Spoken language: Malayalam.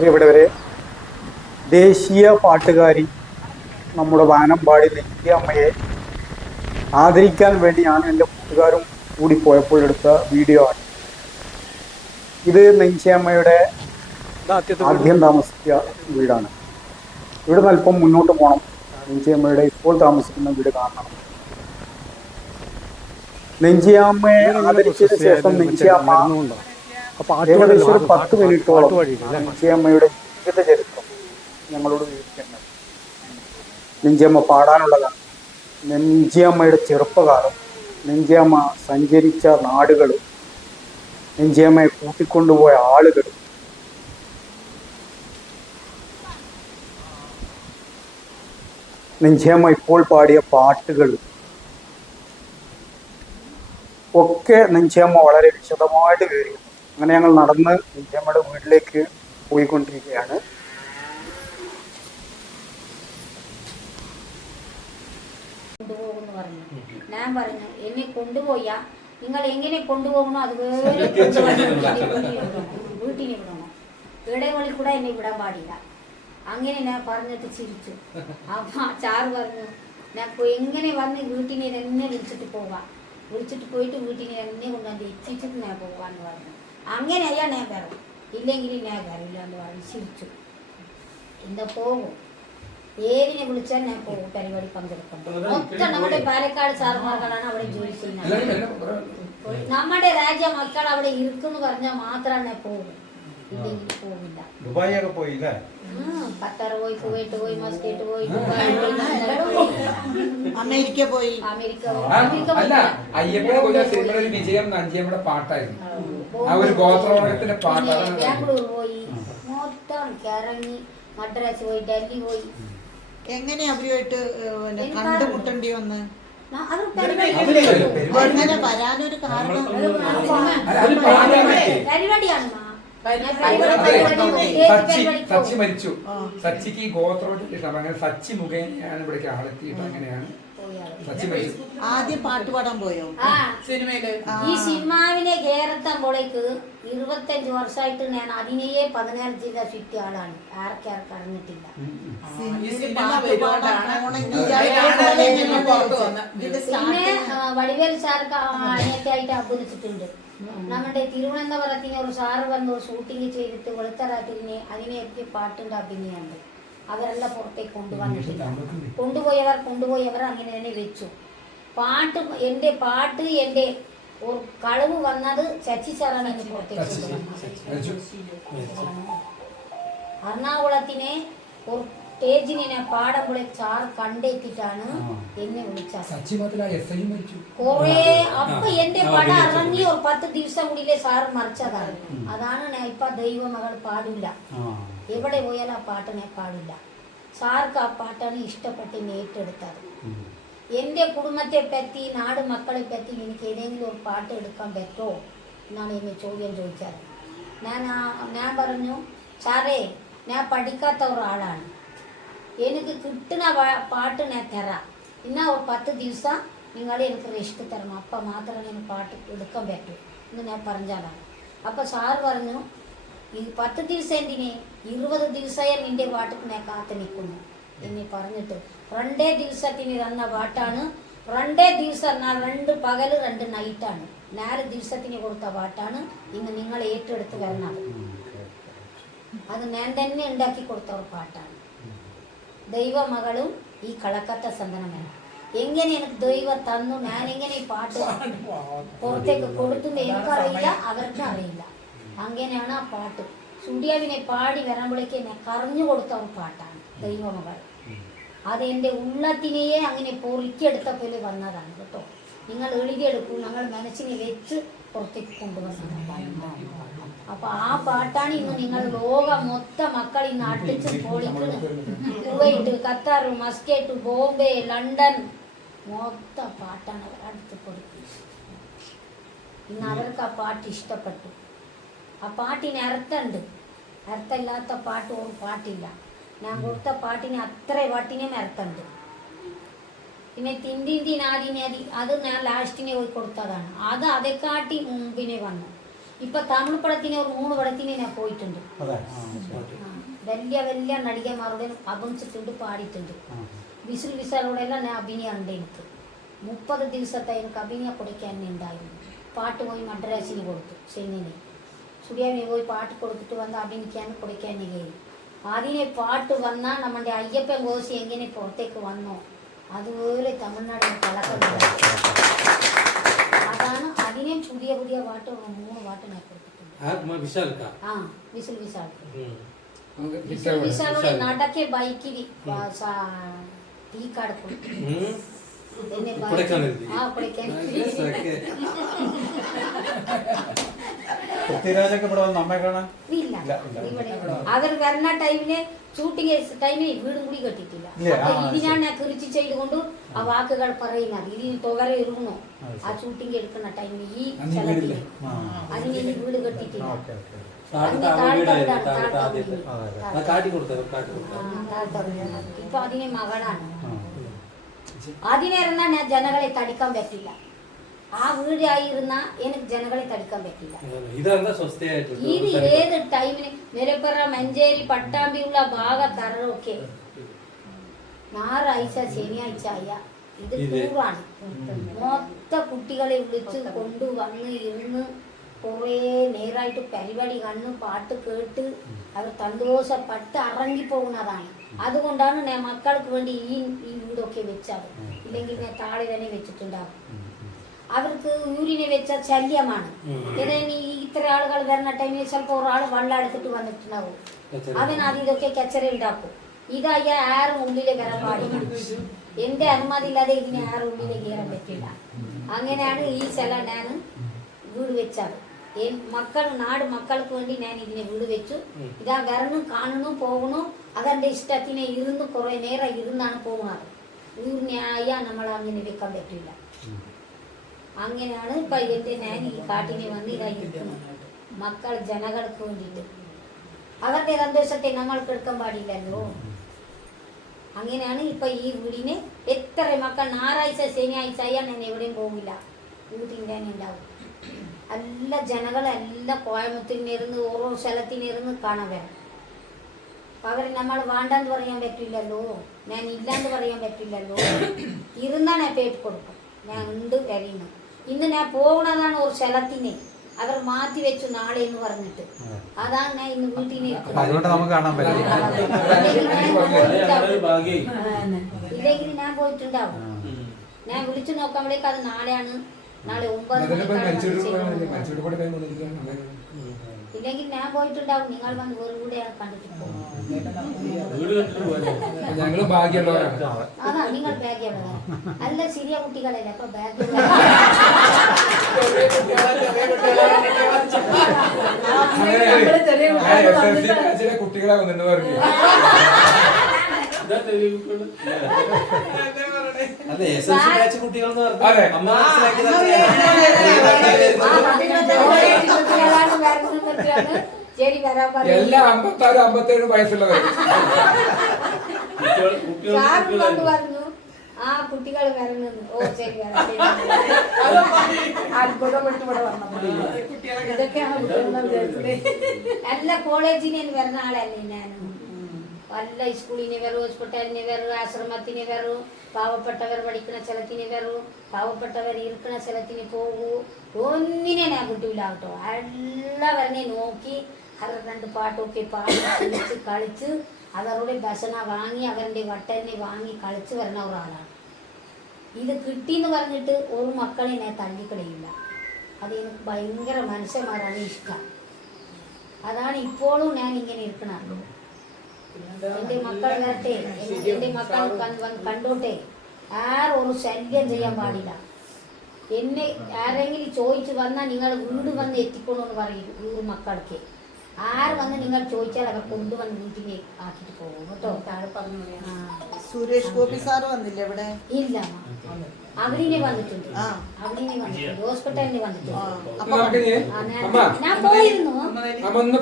പ്രിയപ്പെട്ടവരെ ദേശീയ പാട്ടുകാരി നമ്മുടെ വാനമ്പാടി നെല്ലിയമ്മയെ ആദരിക്കാൻ വേണ്ടി ഞാൻ എന്റെ കൂട്ടുകാരും കൂടി പോയപ്പോൾ എടുത്ത വീഡിയോ ആണ്. ഇത് നെഞ്ചിയമ്മയുടെ ആദ്യം താമസിച്ച വീടാണ്. ഇവിടെ നിന്ന് അല്പം മുന്നോട്ട് പോകണം നെഞ്ചിയമ്മയുടെ ഇപ്പോൾ താമസിക്കുന്ന വീട് കാണണം. നെഞ്ചിയാമ്മയെ ആദരിച്ചതിന് ശേഷം നെഞ്ചിയമ്മ ഏകദേശം ഒരു പത്ത് മിനിറ്റോളം നെഞ്ചിയമ്മയുടെ ജീവിത ചരിത്രം ഞങ്ങളോട് വിവരിക്കുന്നത് നെഞ്ചിയമ്മ പാടാനുള്ളതാണ്. നെഞ്ചിയമ്മയുടെ ചെറുപ്പകാലം നെഞ്ചിയമ്മ സഞ്ചരിച്ച നാടുകൾ നെഞ്ചിയമ്മയെ കൂട്ടിക്കൊണ്ടുപോയ ആളുകൾ നെഞ്ചിയമ്മ ഇപ്പോൾ പാടിയ പാട്ടുകൾ ഒക്കെ നെഞ്ചിയമ്മ വളരെ വിശദമായിട്ട് കയറി അങ്ങനെ ഞങ്ങൾ നടന്ന് നമ്മുടെ വീട്ടിലേക്ക് പോയിക്കൊണ്ടിരിക്കുകയാണ്. കൊണ്ടുപോകുമെന്ന് പറഞ്ഞു. ഞാൻ പറഞ്ഞു എന്നെ കൊണ്ടുപോയാ? നിങ്ങൾ എങ്ങനെ കൊണ്ടുപോകണോ? അതുപോലെ വീട്ടിനെ വിടണോ. ഇടങ്ങളിൽ കൂടെ എന്നെ വിടാൻ പാടില്ല. അങ്ങനെ ഞാൻ പറഞ്ഞിട്ട് ചിരിച്ചു. അപ്പൊ ചാറ് പറഞ്ഞു ഞാൻ എങ്ങനെ വന്ന് വീട്ടിനെ തന്നെ വിളിച്ചിട്ട് പോവാ വിളിച്ചിട്ട് പോയിട്ട് വീട്ടിനെ തന്നെ കൊണ്ടുവന്ന് എത്തിച്ചിട്ട് ഞാൻ പോവാന്ന് പറഞ്ഞു. അങ്ങനെ അയ്യാ ഞാൻ കയറും ഇല്ലെങ്കിൽ ഞാൻ വരില്ല എന്ന് പറഞ്ഞ് ചിരിച്ചു. എന്താ പോകും ഏതിനെ വിളിച്ചാൽ ഞാൻ പോകും പരിപാടി പങ്കെടുക്കും മൊത്തം നമ്മുടെ പാലക്കാട് സാറുമാർക്കാണ് അവിടെ ജോലി ചെയ്യുന്നത്. നമ്മുടെ രാജ്യ മക്കൾ അവിടെ ഇരിക്കുന്നു പറഞ്ഞാൽ മാത്രമാണ് ഞാൻ പോകും ഇല്ലെങ്കിൽ പോകില്ല ദുബായിയൊക്കെ പോയില്ലേ? ഖത്തർ പോയി കുവൈറ്റ് പോയി മസ്കറ്റ് പോയി അമേരിക്ക പോയി. അമേരിക്ക ആ, പോയി. അമേരിക്ക അല്ല. അയ്യപ്പനെ കൊല്ല സിനിമയുടെ ഒരു വിജയം നഞ്ചിയമ്മയുടെ പാട്ടായിരുന്നു. ആ ഒരു ഗോത്രവർഗത്തിന്റെ പാട്ട് പോയി. മൊത്തം കിറങ്ങി മദ്രാസ് പോയി ഡൽഹി പോയി. എങ്ങനെ അവരുമായിട്ട് കണ്ടുമുട്ടേണ്ടി വന്ന്? അങ്ങനെ വരാനൊരു കാരണം. പരിപാടിയാണ്. സച്ചി സച്ചി മരിച്ചു. സച്ചിക്ക് ഗോത്രോട്ട് ഗോത്രവർക്ക് ഇഷ്ടം. അങ്ങനെ സച്ചി മുഖേനയാണ് ഇവിടേക്ക് ആളെത്തിയിട്ട് അങ്ങനെയാണ്. ആദ്യം പാട്ട് പാടാൻ പോയോ? ഈ സിനിമാവിനെ കേരളത്തമ്പോളേക്ക് ഇരുപത്തഞ്ച് വർഷമായിട്ട് ഞാൻ അതിനെയേ പതിനാല് ജില്ല ചുറ്റിയ ആളാണ്. ആർക്കാർക്ക് അറിഞ്ഞിട്ടില്ല. പിന്നെ വടിവേൽ സാർക്ക് അനിയത്തായിട്ട് അഭിനയിച്ചിട്ടുണ്ട്. നമ്മുടെ തിരുവനന്തപുരത്തിന് ഒരു സാറ് വന്നു ഒരു ഷൂട്ടിംഗ് ചെയ്തിട്ട് വെളുത്തറാത്തിരിനെ അതിനെയൊക്കെ പാട്ടിന്റെ അഭിനയമുണ്ട്. അവരെല്ലാം പുറത്തേക്ക് കൊണ്ടുവന്നിട്ടില്ല കൊണ്ടുപോയവർ കൊണ്ടുപോയവർ അങ്ങനെ തന്നെ വെച്ചു. പാട്ട് എന്റെ പാട്ട് എന്റെ ഒരു കളവ് വന്നത് ചച്ചി സാറാണ് എന്നെ പുറത്തേക്ക് എറണാകുളത്തിനെ ഒരു സ്റ്റേജിനെ ഞാൻ ചാർ സാർ കണ്ടെത്തിയിട്ടാണ് എന്നെ വിളിച്ചത്. കൊറേ അപ്പൊ എന്റെ പടം ഇറങ്ങി ഒരു പത്ത് ദിവസം കൂടിയില്ലേ സാർ മറിച്ചതാണ്. അതാണ് ഞാൻ ഇപ്പൊ ദൈവമകൾ പാടില്ല. എവിടെ പോയാലും ആ പാട്ട് ഞാൻ പാടില്ല. സാർക്ക് ആ പാട്ടാണ് ഇഷ്ടപ്പെട്ട് ഏറ്റെടുത്തത്. എന്റെ കുടുംബത്തെ പറ്റി നാട് മക്കളെ പറ്റി എനിക്ക് ഏതെങ്കിലും ഒരു പാട്ട് എടുക്കാൻ പറ്റുമോ എന്നാണ് എന്നെ ചോദ്യം ചോദിച്ചത്. ഞാൻ ഞാൻ പറഞ്ഞു സാറേ ഞാൻ പഠിക്കാത്ത ഒരാളാണ്. എനിക്ക് കിട്ടുന്ന പാട്ട് ഞാൻ തരാം. എന്നാ ഒരു പത്ത് ദിവസം നിങ്ങൾ എനിക്ക് റെസ്റ്റ് തരണം. അപ്പം മാത്രമേ എനിക്ക് പാട്ട് എടുക്കാൻ പറ്റൂ. എന്ന് ഞാൻ പറഞ്ഞാലാണ് അപ്പോൾ സാർ പറഞ്ഞു ഈ പത്ത് ദിവസം എന്തിനെ ഇരുപത് ദിവസമായി നിന്റെ ഞാൻ കാത്തു നിൽക്കുന്നു. എന്ന് പറഞ്ഞിട്ട് രണ്ടേ ദിവസത്തിന് തന്ന പാട്ടാണ് രണ്ടേ ദിവസം എന്നാൽ രണ്ട് പകൽ രണ്ട് നൈറ്റാണ്. നാല് ദിവസത്തിന് കൊടുത്ത പാട്ടാണ് ഇന്ന് നിങ്ങൾ ഏറ്റെടുത്ത് വരണം അത് ഞാൻ തന്നെ ഉണ്ടാക്കി കൊടുത്ത ഒരു പാട്ടാണ്. ദൈവമകളും ഈ കളക്കത്ത സന്തനമാണ് എങ്ങനെ എനിക്ക് ദൈവം തന്നു? ഞാൻ എങ്ങനെ ഈ പാട്ട് പുറത്തേക്ക് കൊടുത്തു എനിക്കറിയില്ല അവർക്ക് അറിയില്ല അങ്ങനെയാണ് ആ പാട്ട്. സുഡിയാവിനെ പാടി വരുമ്പോഴേക്ക് എന്നെ കറഞ്ഞു കൊടുത്ത ഒരു പാട്ടാണ് ദൈവമകൾ. അത് എന്റെ ഉള്ളത്തിനെയെ അങ്ങനെ പൊറുക്കിയെടുത്ത പോലെ വന്നതാണ് കേട്ടോ. നിങ്ങൾ എഴുതിയെടുക്കും ഞങ്ങൾ മനസ്സിനെ വെച്ച് പുറത്തേക്ക് പാട്ടാണ്. അപ്പൊ ആ പാട്ടാണ് ഇന്ന് നിങ്ങൾ ലോകം മൊത്തം മക്കൾ ഇന്ന് അടിച്ച് Kuwait Qatar Muscat Bombay London മൊത്തം പാട്ടാണ് അവർ അടുത്ത് പൊളിക്കുന്നത്. ഇന്ന് അവർക്ക് ആ പാട്ട് ഇഷ്ടപ്പെട്ടു. ആ പാട്ടിന് അർത്ഥമുണ്ട് അർത്ഥമില്ലാത്ത പാട്ട് ഒരു പാട്ടില്ല. ഞാൻ കൊടുത്ത പാട്ടിന് അത്ര പാട്ടിനും അർത്ഥമുണ്ട് പിന്നെ തിന്തിന്തിനാദിനെ അത് ഞാൻ ലാസ്റ്റിനെ പോയി കൊടുത്തതാണ്. അത് അതേക്കാട്ടി മുമ്പിനെ വന്നു. ഇപ്പൊ തമിഴ് പടത്തിന് ഒരു മൂന്ന് പടത്തിന് ഞാൻ പോയിട്ടുണ്ട്. വലിയ വലിയ നടികന്മാരുടെ അഭിനയിച്ചിട്ടുണ്ട് പാടിയിട്ടുണ്ട്. വിസിൽ വിസാലോടെ എല്ലാം ഞാൻ അഭിനയം ഉണ്ട് എനിക്ക്. മുപ്പത് ദിവസത്തെ എനിക്ക് അഭിനയം കൊടുക്കാൻ ഉണ്ടായിരുന്നു. പാട്ട് പോയി മദ്രാസിന് കൊടുത്തു ചെന്നിന്. സുഡിയാവിനെ പോയി പാട്ട് കൊടുത്തിട്ട് വന്ന് അഭിനയിക്കാൻ കൊടുക്കാൻ കയറി അതിനെ പാട്ട് വന്നാൽ നമ്മുടെ അയ്യപ്പൻ കോശി എങ്ങനെ പുറത്തേക്ക് വന്നോ അതുപോലെ തമിഴ്നാടിന് കളക്കുന്നുണ്ട് അതാണ് അതിനെ പുതിയ പുതിയ പാട്ട് മൂന്ന് പാട്ട് ഞാൻ കൊടുത്തിട്ടുണ്ട് വിശാൽക്ക ആ വിസിൽ വിസാൾക്ക് നമുക്ക് വിസിൽ കിട്ടാൻ വിസാലോടെ നടക്കെ ബൈക്കിൽ ടീ കാട് കൊടുത്തു എന്നെ ബൈക്കിൽ- കൊടൈക്കനാലിൽ? ആ കൊടൈക്കനാലിൽ. പൃഥ്വിരാജൊക്കെ ഇവിടെ വന്ന് നമ്മെ കാണാൻ? ഇല്ല. ഇല്ല, ഇല്ല. ഇവിടെ അവർ വരുന്ന ടൈമിൽ ഷൂട്ടിംഗ് ടൈമിൽ വീടും കൂടി കെട്ടിട്ടില്ല ഇല്ലേ? അപ്പൊ ആ, ഇതിനാണ് ഞാൻ കുറിച്ച് ചെയ്തുകൊണ്ട് ആ വാക്കുകൾ പറയുന്നത്. ഇതിൽ തുകര ഇറങ്ങണോ അത് ശരി. ആ ഷൂട്ടിംഗ് എടുക്കുന്ന ടൈമിൽ ഈ അന്ന് സ്ഥലത്തിൽ വീടില്ല. ആ അതിന് ഇനി വീട് കെട്ടിട്ടില്ല ഓക്കെ ഓക്കെ. അതിന് താഴത്തെ വീടാണ്, താഴത്തെ ആദ്യത്തെ വീട്. അതെ, ആ കാട്ടി കൊടുത്തത് കാട്ടി ആ, കൊടുത്തത് ഇപ്പൊ അതിന് മകളാണ്. ആ ഞാൻ ജനങ്ങളെ തടിക്കാൻ പറ്റില്ല. ആ വീടായിരുന്ന എനിക്ക് ജനങ്ങളെ തടുക്കാൻ പറ്റില്ല. ഇത് ഏത് ടൈമിന് നിലപ്പറ മഞ്ചേരി പട്ടാമ്പിയുള്ള ഭാഗ തറൊക്കെ ഞായറാഴ്ച ശനിയാഴ്ച ആയ ഇത്. ടൂറാണ് മൊത്ത കുട്ടികളെ വിളിച്ച് കൊണ്ടുവന്ന് ഇന്ന് കുറേ നേരായിട്ട് പരിപാടി കണ്ണ് പാട്ട് കേട്ട് അവർ സന്തോഷപ്പെട്ട് ഇറങ്ങിപ്പോകുന്നതാണ് അതുകൊണ്ടാണ് ഞാൻ മക്കൾക്ക് വേണ്ടി ഈ ഈ വീടൊക്കെ വെച്ചത്. ഇല്ലെങ്കിൽ ഞാൻ താഴെ തന്നെ വെച്ചിട്ടുണ്ടാവും. അവർക്ക് യൂരിനെ വെച്ച ശല്യമാണ്. ഏതായാലും ഈ ഇത്ര ആളുകൾ വരുന്ന ടൈമിൽ ചിലപ്പോൾ ഒരാൾ വെള്ളം എടുത്തിട്ട് വന്നിട്ടുണ്ടാവും. അവൻ അത് ഇതൊക്കെ കച്ചറ ഉണ്ടാക്കും. ഇതായ ആരും ഉള്ളിലെ കയറാൻ പാടില്ല. എന്റെ അനുമതി ഇല്ലാതെ ഇതിനെ ആരും ഉള്ളിലെ കയറാൻ പറ്റില്ല. അങ്ങനെയാണ് ഈ സ്ഥലം ഞാൻ വീട് വെച്ചത്. മക്കൾ നാട് മക്കൾക്ക് വേണ്ടി ഞാൻ ഇതിനെ വീട് വെച്ചു. ഇതാ വരണം കാണണം പോകണം അതെന്റെ ഇഷ്ടത്തിന് ഇരുന്ന് കുറെ നേരം ഇരുന്നാണ് പോകുന്നത്. ഊരിനായ നമ്മൾ അങ്ങനെ വെക്കാൻ പറ്റില്ല. അങ്ങനെയാണ് ഇപ്പൊ എന്റെ ഞാൻ ഈ കാട്ടിനെ വന്ന് ഇതാ ഇരിക്കുന്നത് മക്കൾ ജനങ്ങൾക്ക് വേണ്ടിയിട്ട്. അവരുടെ സന്തോഷത്തെ നമ്മൾക്ക് എടുക്കാൻ പാടില്ലല്ലോ. അങ്ങനെയാണ് ഇപ്പൊ ഈ വീടിന് എത്ര മക്കൾ ഞായറാഴ്ച ശനിയാഴ്ച ആയാൽ ഞാൻ എവിടെയും പോകില്ല. വീട്ടിന്റെ തന്നെ ഉണ്ടാവും. എല്ലാ ജനങ്ങളെല്ലാം കോയമ്പത്തൂരിനിരുന്ന് ഓരോ സ്ഥലത്തിനിരുന്ന് കാണാൻ വരും അവർ നമ്മൾ വേണ്ടെന്ന് പറയാൻ പറ്റില്ലല്ലോ. ഞാൻ ഇല്ലാന്ന് പറയാൻ പറ്റില്ലല്ലോ. ഇരുന്നാണ് പേട്ട് കൊടുക്കും ഞാൻ ഉണ്ട് വരിന്ന് ഇന്ന് ഞാൻ പോകണതാണ് ഒരു സ്ഥലത്തിന് അവർ മാറ്റി വെച്ചു നാളെ എന്ന് പറഞ്ഞിട്ട്. അതാണ് ഞാൻ ഇന്ന് വീട്ടിൽ ഇല്ലെങ്കിൽ ഞാൻ പോയിട്ടുണ്ടാവും. ഞാൻ വിളിച്ചു നോക്കുമ്പോഴേക്കും അത് നാളെയാണ്. നാളെ ഒമ്പത് ഇല്ലെങ്കിൽ ഞാൻ പോയിട്ടുണ്ടാവും. നിങ്ങൾ വന്ന് ഒരു കൂടെ കണ്ടിട്ട് ഭാഗ്യമുള്ളവരാണ്. അതാ നിങ്ങൾ ബാഗ് എവിടെ അല്ല ചെറിയ കുട്ടികളല്ലേ? അപ്പൊ എൽ കുട്ടികളെ. വന്നിട്ട് പറഞ്ഞു എല്ലാ അമ്പത്താറ് അമ്പത്തേഴ് വയസ്സുള്ളവർ. പറഞ്ഞു ആ കുട്ടികൾ വരണത് ഓ ശരി ഇതൊക്കെയാണ് എല്ലാ കോളേജിന് വരുന്ന ആളല്ലേ ഞാൻ വല്ല സ്കൂളിന് വരും ഹോസ്പിറ്റലിന് വരും ആശ്രമത്തിന് വരും പാവപ്പെട്ടവർ പഠിക്കുന്ന സ്ഥലത്തിന് വരും പാവപ്പെട്ടവർ ഇരിക്കുന്ന സ്ഥലത്തിന് പോകൂ. ഒന്നിനെ ഞാൻ കിട്ടൂല കേട്ടോ. എല്ലാവരനെ നോക്കി അവർ രണ്ട് പാട്ടൊക്കെ പാടി കളിച്ച് കളിച്ച് അവരുടെ ഭക്ഷണം വാങ്ങി അവരുടെ വട്ടനെ വാങ്ങി കളിച്ച് വരുന്ന ഒരാളാണ്. ഇത് കിട്ടിയെന്ന് പറഞ്ഞിട്ട് ഒരു മക്കളെ ഞാൻ തള്ളിക്കളയില്ല. അത് എനിക്ക് ഭയങ്കര മനുഷ്യന്മാരാണ് ഇഷ്ടം. അതാണ് ഇപ്പോഴും ഞാൻ ഇങ്ങനെ ഇരിക്കണത്. എന്റെ മക്കൾ വരട്ടെ എന്റെ മക്കൾ കണ്ടോട്ടെ? ആരും ഒരു ശല്യം ചെയ്യാൻ പാടില്ല. എന്നെ ആരെങ്കിലും ചോദിച്ചു വന്നാൽ നിങ്ങൾ വീട് വന്ന് എത്തിക്കണമെന്ന് പറയും വീട് മക്കൾക്ക്. ആര് വന്ന് നിങ്ങൾ ചോദിച്ചാൽ അവർ കൊണ്ടുവന്ന് വീട്ടിനെ ആക്കിട്ട് പോകും. കേട്ടോ? താഴെ പറഞ്ഞു സുരേഷ് ഗോപി സാർ വന്നില്ല ഇവിടെ? ഇല്ല അവരിനെ വന്നിട്ടുണ്ട്. ആ. അവരിനെ വന്നിട്ടുണ്ട്. ഹോസ്പിറ്റലിന് വന്നിട്ടുണ്ട്. ഞാൻ- പോയിരുന്നു.